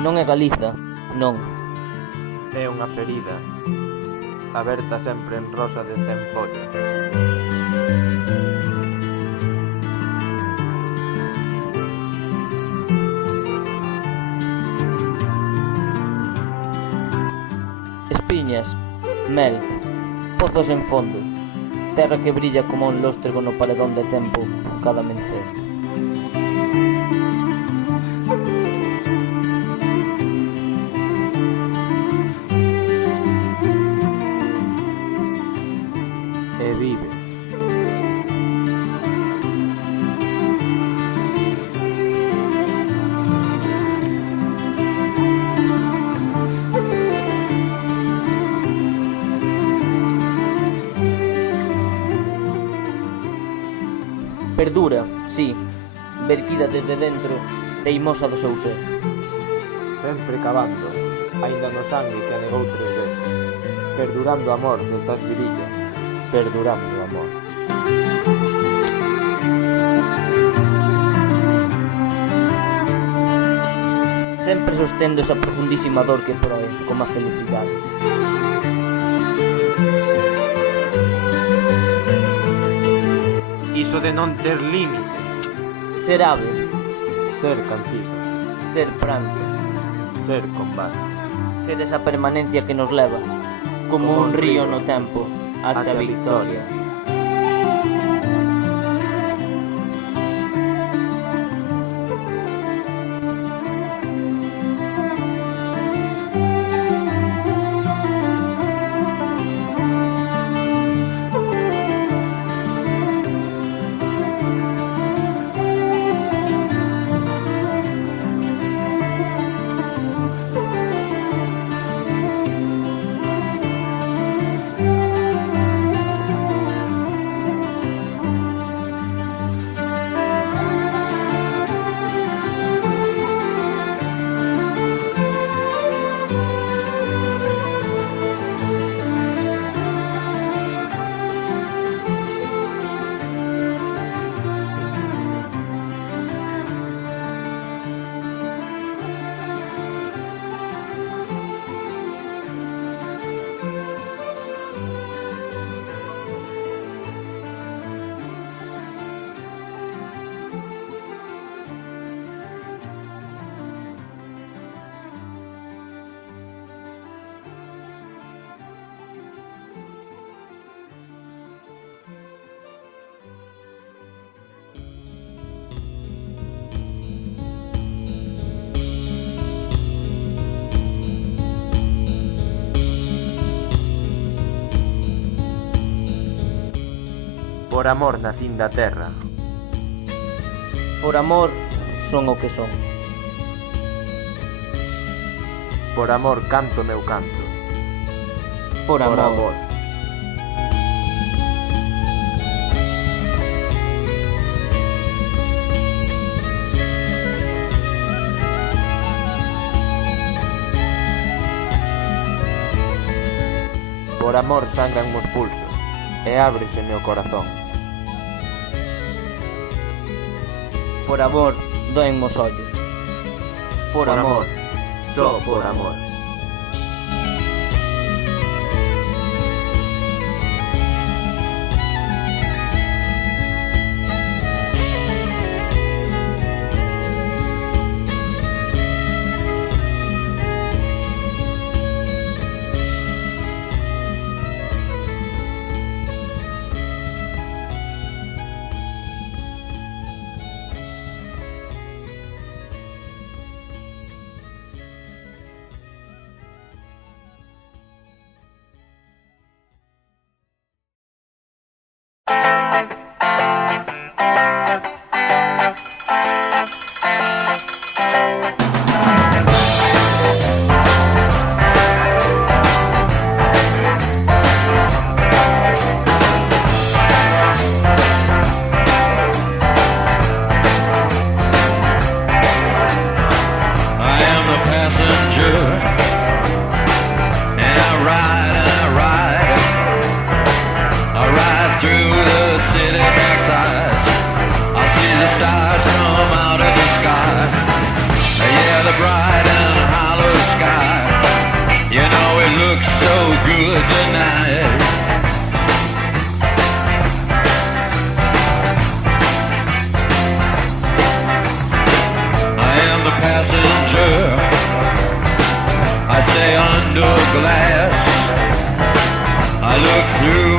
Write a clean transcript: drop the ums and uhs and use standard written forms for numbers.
Non é Galiza, non. É unha ferida, aberta sempre en rosa de 100 follas. Espiñas, mel, pozos en fondo, terra que brilla como un lóstrego no paredón de tempo cada mencer. E vive. Perdura, sí, verquida desde dentro, teimosa do seu ser. Sempre cavando, aínda no sangue que anegou 3 veces, perdurando amor destas virillas, perdurando amor. Sempre sostendo esa profundísima dor que proe como a felicidade. Iso de non ter límite, Ser ave, ser cantiga, ser pranto, ser combate, ser esa permanencia que nos leva, como un río no tempo, ata a victoria. por amor nacín da terra, Por amor son o que son. por amor canto meu canto, Por amor. por amor. Por amor sangran os pulsos, e ábreseme o corazón. Por amor doen os ollos. Por amor, só por amor. deny it. I am the passenger. I stay under glass. I look through